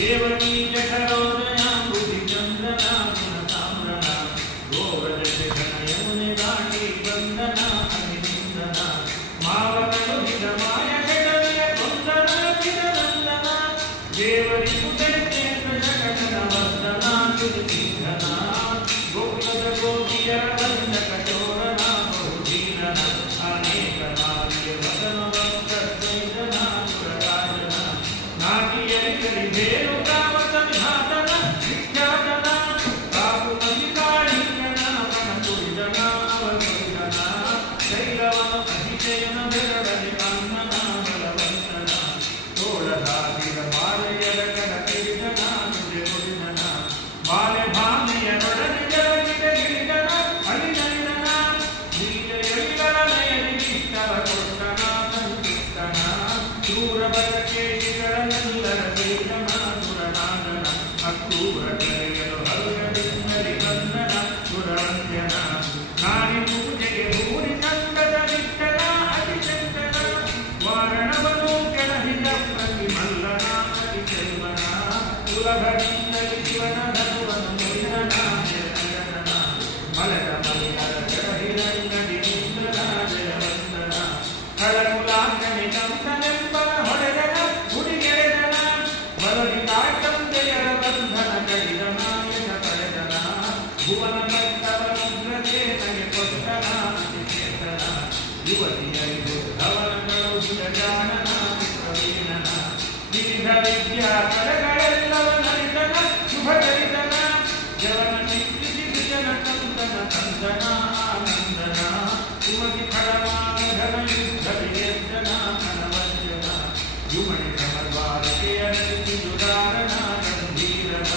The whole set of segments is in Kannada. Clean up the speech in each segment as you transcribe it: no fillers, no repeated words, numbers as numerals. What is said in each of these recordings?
ದೇವಕೀ ಜಠರೋದಯ ಬುದ್ಧಿಚಂದನ ಗುಣತಾಮ್ರಣ ಗೋವರ್ಧನ ಯಮುನೆ ದಾಟಿ ಬಂದನ ಅಭಿನಂದನ ಮಾವನನು ನಿಜಮಾಯ ಕೆಡವಿಯ ಕೊಂದನ ಚಿರನಂದನ ದೇವರಿ ಪುಟೇಂದ್ರ ಜಗತನ ವರ್ಧನ ತುದಿಧನ ಗೋಕುಲದ ಗೋಪಿಯರ ಬಂದ ಕಠೋರನ ಬಹುಧೀರನ ಅನೇಕ ನಾರಿಯ ವದನವಂತ ದ್ವೈತನ ಸುರರಾಜನ ನಾಟಿಯರಿ ಬೇರು ಕಾಮತ ವಿಧಾತನ ವಿಖ್ಯಾತನ ಕಾಪು ಮಲ್ಲಿಕಾಳಿಂಗನ ಕಣಕುಳಿದನ ಅವಗುಳಿದನ ಶೈಲವನ ಅತಿಶಯನ ಬೆರಡಲಿ ಕಣ್ಣನ ಬಲವಂತನ ತೋಳದಾದಿರ ಮಾಲೆಯರ ಕಡ ಕಿರಿದನ ನುಡಿ ನುಡಿದನ ಬಾಲೆ ಭಾಮೆಯ ನೊಡನೆ ಜಲಗಿಡ ಗಿರಿದನ ಅಳಿದಳಿದನ ನೀಲೆಯಳಿಗಳ ನಯನಿಗಿಷ್ಟವ ಕೊಟ್ಟನ ಸಂಕೃಷ್ಟನ ಕ್ರೂರ ಬರಕೇಶಿಗಳನ್ನೆಲ್ಲರ ದೇಶನ ಸುರನಾದನ ಅಕ್ರೂರ ಕರೆಯಲು ಹರುಗದಿಂದಲಿ ಬಂದನ ಸುರವಂದ್ಯನ ನಾರಿ ಪೂಜೆಗೆ ಭೂರಿ ಸಂಗದ ನಿಟ್ಟನ ಅತಿಚಂದನ ವಾರಣವನು ಕೆಳಹಿದ ಪ್ರತಿಮಲ್ಲನ ಅತಿಚಲ್ವನ ಸುಲಭದಿಂದಲಿ ಶಿವನ ಧನುವನ ಮುರಿದನ ಜಯನಗರನ ಮಲಗ ಮಲಿನರ ಜಡಹಿರಂಗದಿ ಇಂದ್ರನ ಜಯವಂದನ ಕಳಕುಲಾಂಗನಿ ಕಂಸನೆಂಬನ ಹೊಡೆದನ ಗುಡಿಗೆರೆದನ ಬಲದಿ ಕಾಟಂತೆಯರ ಬಂಧನ ಕಡಿದನ ಯಶ ಪಡೆದನ ಭುವನ ಕರ್ತವನುಗ್ರಚೇತಗೆ ಕೊಟ್ಟನ ಅತಿಚೇತನ ಯುವತಿಯರಿಗೂ ಧವನ ಕಳುಹಿದ ಜಾನನ ಪ್ರವೀಣನ ವಿವಿಧ ವಿದ್ಯಾ ಕಲೆಗಳೆಲ್ಲವ ನರಿತನ ಶುಭ ಚರಿತನ ಜವನ ಚಿತ್ತಿಸಿ ವಿಜನ ಕಂದನ ಕಂದನ ಆನಂದನ ಯುವತಿ ಖಡಮಾಘನ ಯುದ್ಧ ವಿಜೇಂದ್ರನ ಕನವಂಜನ ಯುಮಣಿ ಸಮರ್ವಾರಕೆಯ ದುರಾರನ ಗಂಭೀರನ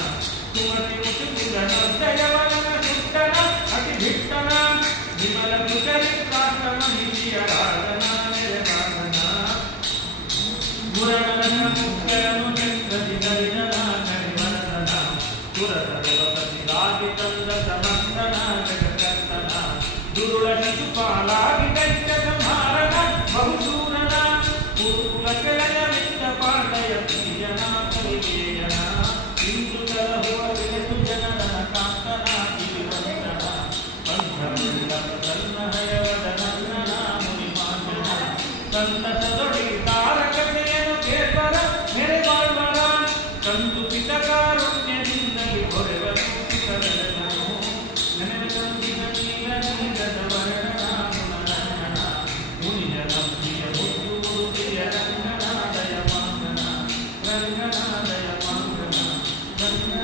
ಸುಮತಿ ಮುಟುಕುದನ ದಯವನ ಸುಟ್ಟನ ಅತಿಭಿಟ್ಟನ ವಿಮಲ ಸುಚರಿತ್ರಾತಮ ಹಿರಿಯರಾಧನ ನೆರೆದಾಧನ ಮುರಣನ ಮುಖ್ಯರನು ಚಂದ್ರದಿ ದರಿದನ ಕರಿವರದನ ಸುರಸರವಪತಿಗಾಗಿ ತಂದ ಸಮರ್ಥನ ಜಗತ್ತನ ದುರುಳ ಶಿಶುಪಾಲಾಗಿ ದೈತ್ಯ ಸಂಹಾರನ ಬಹುಶೂರನ ಕುರುಕುಲ ಕೆಳಯ ಮಿತ್ತ ಪಾಂಡಯ ಪ್ರಿಯನ ಪರಿವೇಯನ ಇಂದು ಕಲಹುವ ವಿಲಸು ಜನನ ಕಾಂತನ ಗಿರಿವಂತನ ಪಂಥವಿಲ್ಲ ಪ್ರಸನ್ನ ಹಯವದನಂದನ ಮುನಿಮಾಂಜನ ಸಂತಸದೊಡಿ ತಾರಕತೆಯನ್ನು ಕೇಳ್ಬರ ನೆರೆಬಾಳ್ವರ ಕಂದು ಪಿತ ಕಾರುಣ್ಯದಿಂದಲೇ ಹೊರೆವರು ಸಿಕ್ಕರೆದನು ನೆನೆದ ಕಂದಿನ ನೀಲ ನೀಲದ ವರ್ಣನ ಗುಣರಂಗನ ಮುನಿಜನ ಪ್ರಿಯ ಮುದ್ದು ಗುರುಪ್ರಿಯ ರಂಗನ ದಯಮಾಂಗನ ರಂಗನ ದಯಮಾಂಗನ ರಂಗನ